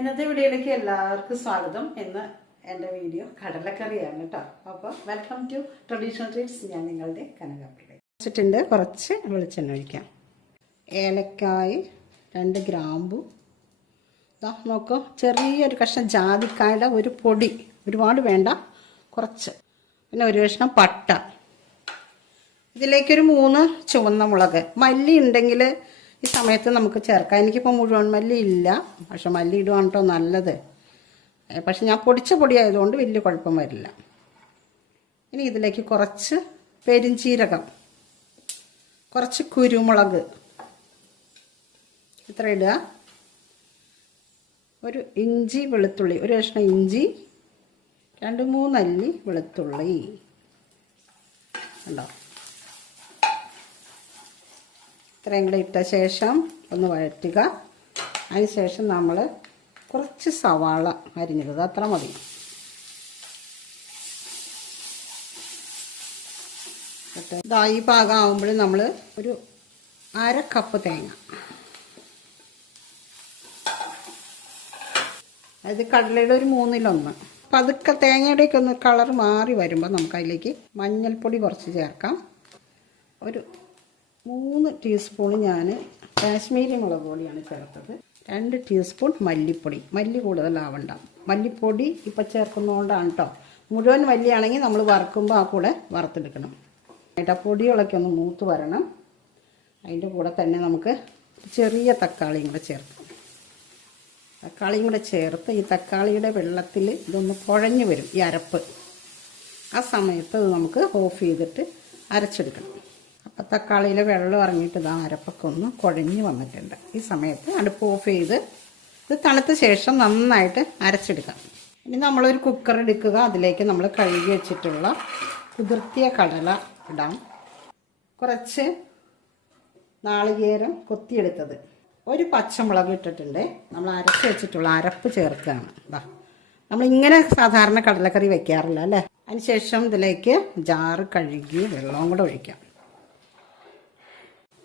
ഇന്നത്തെ വീഡിയോയിലേക്ക് എല്ലാവർക്കും സ്വാഗതം. ഇന്ന് എന്റെ വീഡിയോ കടലക്കറിയാണ് കേട്ടോ. അപ്പോൾ വെൽക്കം ടു ട്രഡീഷണൽ ട്രീറ്റ്സ് ഞാൻ നിങ്ങളുടെ കനകപ്പിള്ളി. വെച്ചിട്ടുണ്ട്. കുറച്ച് വെളിച്ചെണ്ണ ഒഴിക്കാം. ഏലക്കായ് രണ്ട് ഗ്രാമ്പു. ഇതാ നോക്കൂ. ചെറിയൊരു കഷ്ണം ജാതിക്കായുടെ ഒരു പൊടി. ഒരുപാട് വേണ്ട. കുറച്ച്. പിന്നെ ഒരു കഷ്ണം പട്ട. ഇതിലേക്കൊരു മൂന്ന് ചുവന്ന മുളക്. മല്ലി ഉണ്ടെങ്കിൽ ഈ സമയത്ത് നമുക്ക് ചേർക്കാം. എനിക്കിപ്പോൾ മുഴുവൻ മല്ലി ഇല്ല. പക്ഷെ മല്ലി ഇടുവാണ് കേട്ടോ നല്ലത് പക്ഷെ ഞാൻ പൊടിച്ച പൊടിയായതുകൊണ്ട് വലിയ കുഴപ്പം വരില്ല. ഇനി ഇതിലേക്ക് കുറച്ച് പെരിഞ്ചീരകം. കുറച്ച് കുരുമുളക്. ഇത്ര ഇടുക. ഒരു ഇഞ്ചി വെളുത്തുള്ളി. ഒരു കഷ്ണം ഇഞ്ചി. രണ്ട് മൂന്നല്ലി വെളുത്തുള്ളി. ഉണ്ടോ ഇത്രയും കൂടെ ഇട്ട ശേഷം ഒന്ന് വഴറ്റുക. അതിന് ശേഷം നമ്മൾ കുറച്ച് സവാള അരിഞ്ഞിടുക അത്ര മതി. ഈ പാകം ആകുമ്പോൾ നമ്മൾ ഒരു അര കപ്പ് തേങ്ങ. അത് കടലയുടെ ഒരു മൂന്നിലൊന്ന്. പതുക്കെ തേങ്ങയുടെയൊക്കെ ഒന്ന് കളർ മാറി വരുമ്പോൾ നമുക്ക് അതിലേക്ക് മഞ്ഞൾപ്പൊടി കുറച്ച് ചേർക്കാം. ഒരു മൂന്ന് ടീസ്പൂൺ ഞാൻ കാശ്മീരി മുളക് പൊടിയാണ് ചേർത്തത്. രണ്ട് ടീസ്പൂൺ മല്ലിപ്പൊടി. മല്ലി കൂടുതലാവണ്ട മല്ലിപ്പൊടി ഇപ്പം ചേർക്കുന്നതുകൊണ്ടാണ് കേട്ടോ മുഴുവൻ മല്ലിയാണെങ്കിൽ നമ്മൾ വറുക്കുമ്പോൾ ആ കൂടെ വറുത്തെടുക്കണം. അതിന്റെ പൊടികളൊക്കെ ഒന്ന് മൂത്ത് വരണം. അതിന്റെ കൂടെ തന്നെ നമുക്ക് ചെറിയ തക്കാളിയും കൂടെ ചേർക്കാം. തക്കാളിയും കൂടെ ചേർത്ത് ഈ തക്കാളിയുടെ വെള്ളത്തിൽ ഇതൊന്ന് കുഴഞ്ഞു വരും ഈ അരപ്പ്. ആ സമയത്ത് നമുക്ക് ഓഫ് ചെയ്തിട്ട് അരച്ചെടുക്കണം. അപ്പം തക്കാളിയിലെ വെള്ളം ഇറങ്ങിയിട്ട് ഇതാ അരപ്പൊക്കെ ഒന്ന് കുഴഞ്ഞ് വന്നിട്ടുണ്ട്. ഈ സമയത്ത് അടുപ്പ് ഓഫ് ചെയ്ത് ഇത് തണുത്ത ശേഷം നന്നായിട്ട് അരച്ചെടുക്കാം. ഇനി നമ്മളൊരു കുക്കർ എടുക്കുക. അതിലേക്ക് നമ്മൾ കഴുകി വെച്ചിട്ടുള്ള കുതിർത്തിയ കടല ഇടാം. കുറച്ച് നാളികേരം കൊത്തിയെടുത്തത്. ഒരു പച്ചമുളക് ഇട്ടിട്ടുണ്ട്. നമ്മൾ അരച്ച് വെച്ചിട്ടുള്ള അരപ്പ് ചേർക്കുകയാണ്. ഇതാ നമ്മളിങ്ങനെ സാധാരണ കടലക്കറി വെക്കാറില്ല അല്ലേ? അതിനുശേഷം ഇതിലേക്ക് ജാറ് കഴുകി വെള്ളവും കൂടെ ഒഴിക്കാം.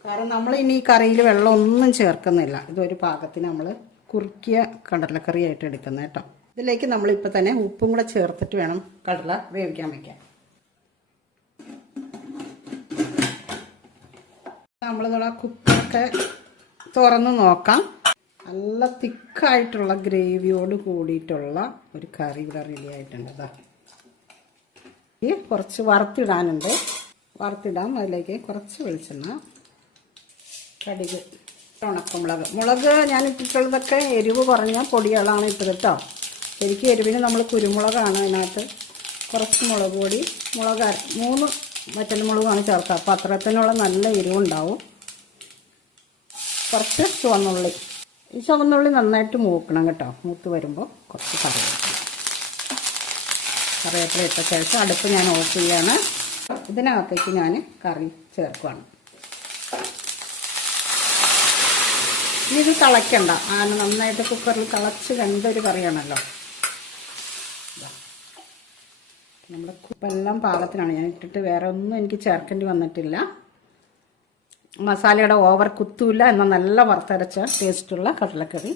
കാരണം നമ്മൾ ഇനി ഈ കറിയിൽ വെള്ളം ഒന്നും ചേർക്കുന്നില്ല. ഇതൊരു പാകത്തിന് നമ്മൾ കുറുക്കിയ കടലക്കറി ആയിട്ട് എടുക്കുന്നത് കേട്ടോ. ഇതിലേക്ക് നമ്മളിപ്പോൾ തന്നെ ഉപ്പും കൂടെ ചേർത്തിട്ട് വേണം കടല വേവിക്കാൻ വയ്ക്കാൻ നമ്മളിതോടെ കുക്കറൊക്കെ തുറന്ന് നോക്കാം. നല്ല തിക്കായിട്ടുള്ള ഗ്രേവിയോട് കൂടിയിട്ടുള്ള ഒരു കറി ഇവിടെ റെഡി ആയിട്ടുണ്ട് അതാ കുറച്ച് വറുത്തിടാനുണ്ട്. വറുത്തിടാം. അതിലേക്ക് കുറച്ച് വെളിച്ചെണ്ണ കടുക് ഉണക്കമുളക് മുളക്. ഞാൻ ഇട്ടിട്ടുള്ളതൊക്കെ എരിവ് കുറഞ്ഞ പൊടികളാണ് ഇട്ടത് കേട്ടോ എരിവിന് നമ്മൾ കുരുമുളകാണ് അതിനകത്ത്. കുറച്ച് മുളക് പൊടി മുളക് മൂന്ന് വറ്റൽമുളകാണ് ചേർക്കുക. അപ്പം അത്രത്തിനുള്ള നല്ല എരിവുണ്ടാവും. കുറച്ച് ചുവന്നുള്ളി. ഈ ചുവന്നുള്ളി നന്നായിട്ട് മൂക്കണം കേട്ടോ. മൂത്ത് വരുമ്പോൾ കുറച്ച് കറിവേപ്പില. കറിവേപ്പില ഇട്ട ശേഷം അടുപ്പ് ഞാൻ ഓഫ് ചെയ്യാണ്. ഇതിനകത്തേക്ക് ഞാൻ കറി ചേർക്കുകയാണ് ഇനി ഇത് തിളയ്ക്കണ്ട. ആന നന്നായിട്ട് കുക്കറിൽ തിളച്ച് വെന്തൊരു കറിയാണല്ലോ. നമ്മുടെ കുപ്പെല്ലാം പാകത്തിനാണ്. ഞാൻ ഇട്ടിട്ട് വേറെ ഒന്നും എനിക്ക് ചേർക്കേണ്ടി വന്നിട്ടില്ല. മസാലയുടെ ഓവർ കുത്തൂല എന്നാൽ നല്ല വറുത്തരച്ച ടേസ്റ്റുള്ള കടലക്കറി.